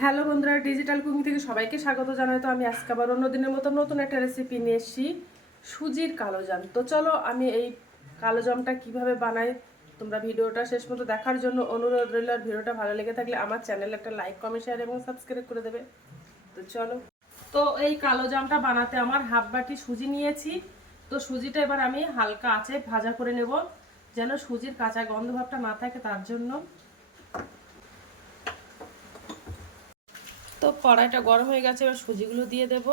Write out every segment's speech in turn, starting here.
Hello বন্ধুরা, digital cooking থেকে সবাইকে স্বাগত জানাই। তো আমি আজকে আবার অন্য দিনের মতো নতুন একটা রেসিপি নিয়ে এসেছি, সুজির কালোজাম। তো চলো আমি এই কালোজামটা কিভাবে বানাই তোমরা ভিডিওটা শেষ মতো দেখার জন্য অনুরোধ রইল। আর ভিডিওটা ভালো লেগে থাকলে আমার চ্যানেলে একটা লাইক, কমেন্ট, শেয়ার এবং সাবস্ক্রাইব করে দেবে। তো চলো। তো এই কালোজামটা বানাতে আমার হাফ বাটি সুজি নিয়েছি। তো সুজিটা এবার আমি হালকা আঁচে ভাজা করে নেব, যেন সুজির কাঁচা গন্ধ ভাবটা না থাকে, তার জন্য। তো কড়াইটা গরম হয়ে গেছে, এবার সুজিগুলো দিয়ে দেব।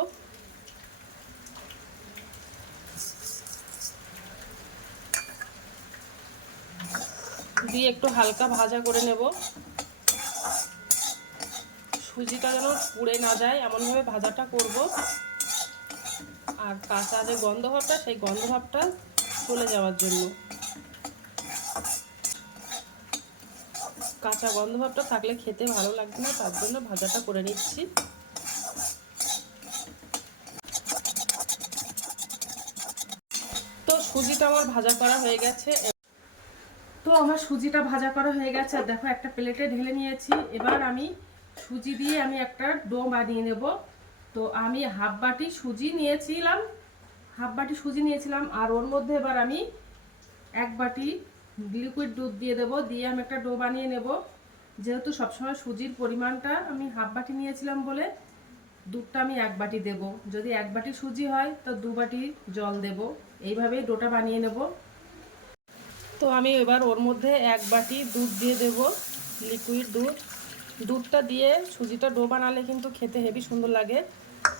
দিয়ে একটু হালকা ভাজা করে নেব। সুজিটা যেন পুড়ে না যায় এমনভাবে ভাজাটা করব। আর কাঁচা যে গন্ধ ভাবটা, সেই গন্ধ ভাবটা চলে যাওয়ার জন্য, কাঁচা গন্ধ ভাবটা থাকলে খেতে ভালো লাগবে না, তার জন্য ভাজাটা করে নিচ্ছি। তো সুজিটা আমার ভাজা করা হয়ে গেছে। তো আমার সুজিটা ভাজা করা হয়ে গেছে, আর দেখো একটা প্লেটে ঢেলে নিয়েছি। এবার আমি সুজি দিয়ে আমি একটা ডো বানিয়ে নেব। তো আমি হাফ বাটি সুজি নিয়েছিলাম, আর ওর মধ্যে এবার আমি এক বাটি লিকুইড দুধ দিয়ে দেবো। দিয়ে আমি একটা ডো বানিয়ে নেব। যেহেতু সবসময় সুজির পরিমাণটা আমি হাফ বাটি নিয়েছিলাম বলে দুধটা আমি এক বাটি দেব। যদি এক বাটি সুজি হয় তো দু বাটি জল দেব। এইভাবেই ডোটা বানিয়ে নেব। তো আমি এবার ওর মধ্যে এক বাটি দুধ দিয়ে দেব, লিকুইড দুধ। দুধটা দিয়ে সুজিটা ডো বানালে কিন্তু খেতে হেবি সুন্দর লাগে,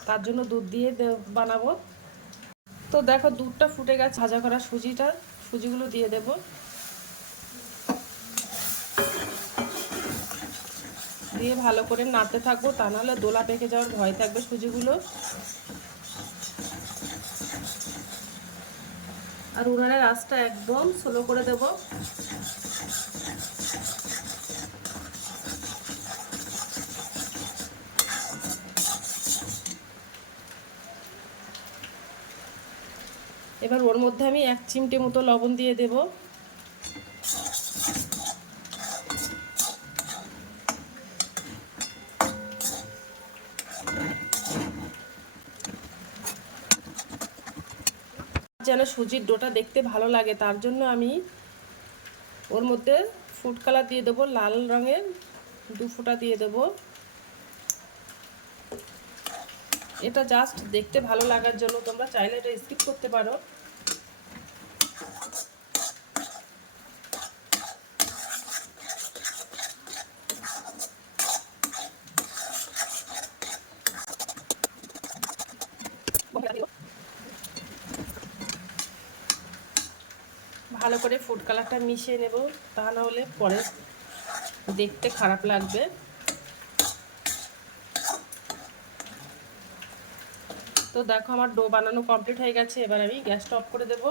তার জন্য দুধ দিয়ে বানাবো। তো দেখো দুধটা ফুটে গেছে, ভাজা করা সুজিগুলো দিয়ে দেব। দিয়ে ভালো করে নাড়তে থাকবো, তা নাহলে দোলা পেকে যাওয়ার ভয় থাকবে সুজিগুলো। আর উনানের আঁচটা একদম স্লো করে দেব। এবার ওর মধ্যে আমি 1 চিমটে মতো লবণ দিয়ে দেব। যেন সুজির ডোটা দেখতে ভালো লাগে, তার জন্য আমি ওর মধ্যে ফুড কালার দিয়ে দেবো, লাল রঙের 2 ফোঁটা দিয়ে দেব। এটা জাস্ট দেখতে ভালো লাগার জন্য, তোমরা চাইলে এটা স্কিপ করতে পারো। ভালো করে ফুড কালারটা মিশিয়ে নেব, তা না হলে পরে দেখতে খারাপ লাগবে। তো দেখো আমার ডো বানানো কমপ্লিট হয়ে গেছে। এবার আমি গ্যাসটা অফ করে দেব।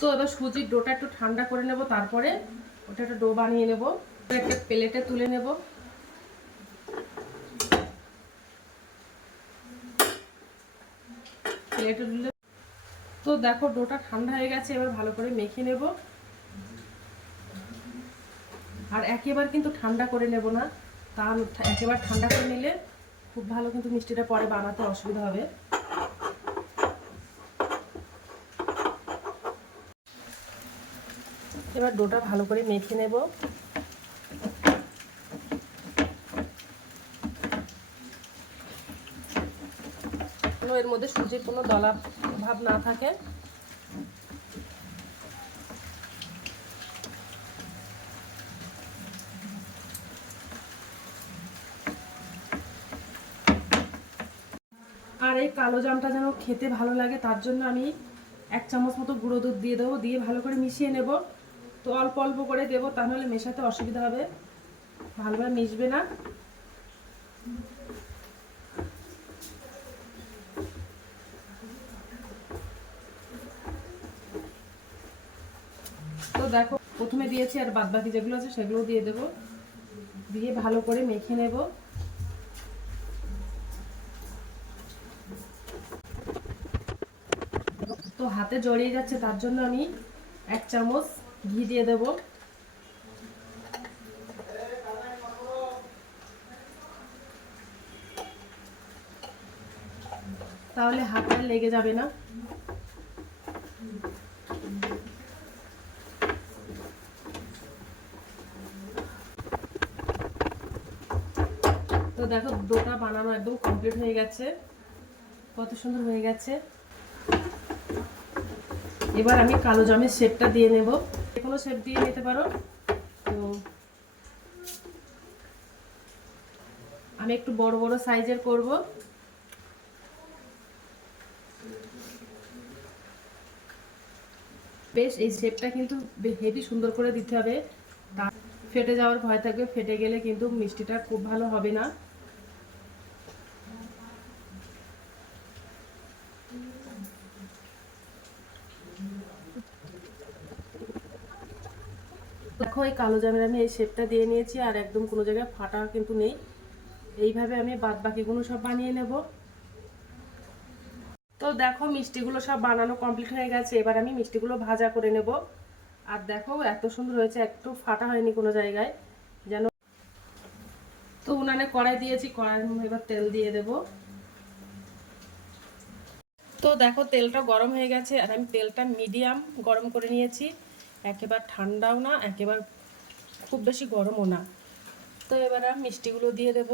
তো এবার সুজির ডোটা একটু ঠান্ডা করে নেব, তারপরে ওটা একটা ডো বানিয়ে নেব। একটা প্লেটে তুলে নেব। প্লেটে তুলে তো দেখো ডোটা ঠান্ডা হয়ে গেছে, এবার ভালো করে মেখে নেব। আর একেবারে কিন্তু ঠান্ডা করে নেব না, কারণ একেবারে ঠান্ডা করে নিলে খুব ভালো কিন্তু মিষ্টিটা পরে বানাতে অসুবিধা হবে। এবার ডোটা ভালো করে মেখে নেব। এর মধ্যে সুজির কোনো দলা ভাব না থাকে। আর এই কালো জামটা যেন খেতে ভালো লাগে, তার জন্য আমি 1 চামচ মতো গুঁড়ো দুধ দিয়ে দেবো। দিয়ে ভালো করে মিশিয়ে নেব। তো অল্প অল্প করে দেবো, তাহলে মেশাতে অসুবিধা হবে, ভালোভাবে মিশবে না। তো দেখো প্রথমে দিয়েছি, আর বাদ বাকি যেগুলো আছে সেগুলো দিয়ে দেবো। দিয়ে ভালো করে মেখে নেব। তো হাতে জড়িয়ে যাচ্ছে, তার জন্য আমি 1 চামচ ঘি দিয়ে দেব। তাহলে হাতে লেগে যাবে না। তো দেখো ডোটা বানানো একদম কমপ্লিট হয়ে গেছে, কত সুন্দর হয়ে গেছে। এবার আমি কালো জামের শেপটা দিয়ে নেব, যে কোনো শেপ দিয়ে নিতে পারো। তো আমি একটু বড় বড় সাইজের করব। বেশ এই শেপটা কিন্তু হেভি সুন্দর করে দিতে হবে, ফেটে যাওয়ার ভয় থাকবে, ফেটে গেলে কিন্তু মিষ্টিটা খুব ভালো হবে না। দেখো এই কালো জামের আমি এই শেপটা দিয়ে নিয়েছি, আর একদম কোনো জায়গায় ফাটা কিন্তু নেই। এইভাবে আমি বাদ বাকিগুলো সব বানিয়ে নেব। তো দেখো মিষ্টিগুলো সব বানানো কমপ্লিট হয়ে গেছে, এবার আমি মিষ্টিগুলো ভাজা করে নেব। আর দেখো এত সুন্দর হয়েছে, একটু ফাটা হয়নি কোনো জায়গায় যেন। তো উনানে কড়াই দিয়েছি, কড়াই এবার তেল দিয়ে দেব। তো দেখো তেলটা গরম হয়ে গেছে, আর আমি তেলটা মিডিয়াম গরম করে নিয়েছি, একেবারে ঠান্ডাও না একেবারে খুব বেশি গরমও না। তো এবার আমি মিষ্টিগুলো দিয়ে দেব।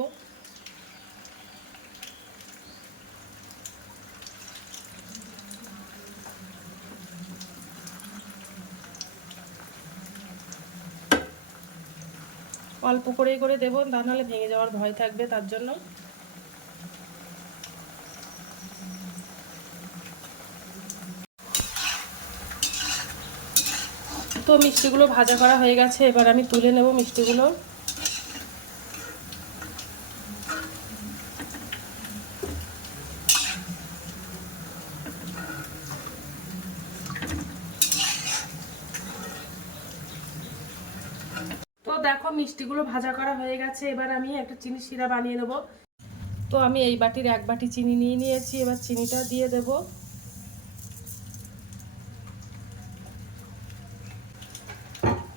অল্প করেই করে দেবো, তা নাহলে ভেঙে যাওয়ার ভয় থাকবে, তার জন্য। তো মিষ্টিগুলো ভাজা করা হয়ে গেছে, এবার আমি তুলে নেব মিষ্টিগুলো। তো দেখো মিষ্টিগুলো ভাজা করা হয়ে গেছে, এবার আমি একটা চিনি শিরা বানিয়ে নেব। তো আমি এই বাটির 1 বাটি চিনি নিয়ে নিয়েছি, এবার চিনিটা দিয়ে দেব।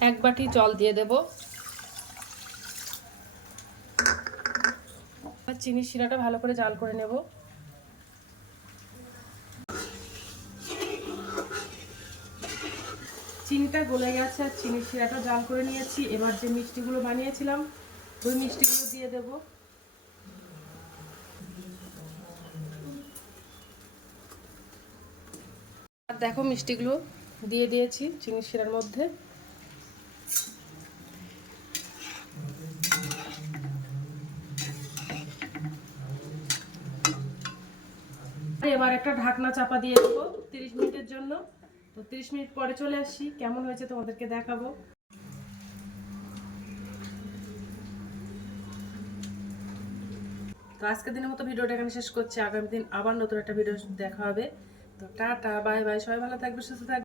এক বাটি জল দিয়ে দেব। চিনির শিরাটা ভালো করে জাল করে নেব। চিনিটা গলে গেছে আর চিনির শিরাটা জাল করে নিয়েছি, এবার যে মিষ্টিগুলো বানিয়েছিলাম ওই মিষ্টিগুলো দিয়ে দেব। আর দেখো মিষ্টিগুলো দিয়ে দিয়েছি চিনির শিরার মধ্যে। এবার একটা ঢাকনা চাপা দিয়ে দেবো 30 মিনিটের জন্য। তো 30 মিনিট পরে চলে আসি, কেমন হয়েছে তোমাদেরকে দেখাবো। তো আজকের দিনের মতো ভিডিওটা এখানে শেষ করছি, আগামী দিন আবার নতুন একটা ভিডিও দেখা হবে। তো টাটা বাই বাই, সবাই ভালো থাকবে, সুস্থ থাকবে।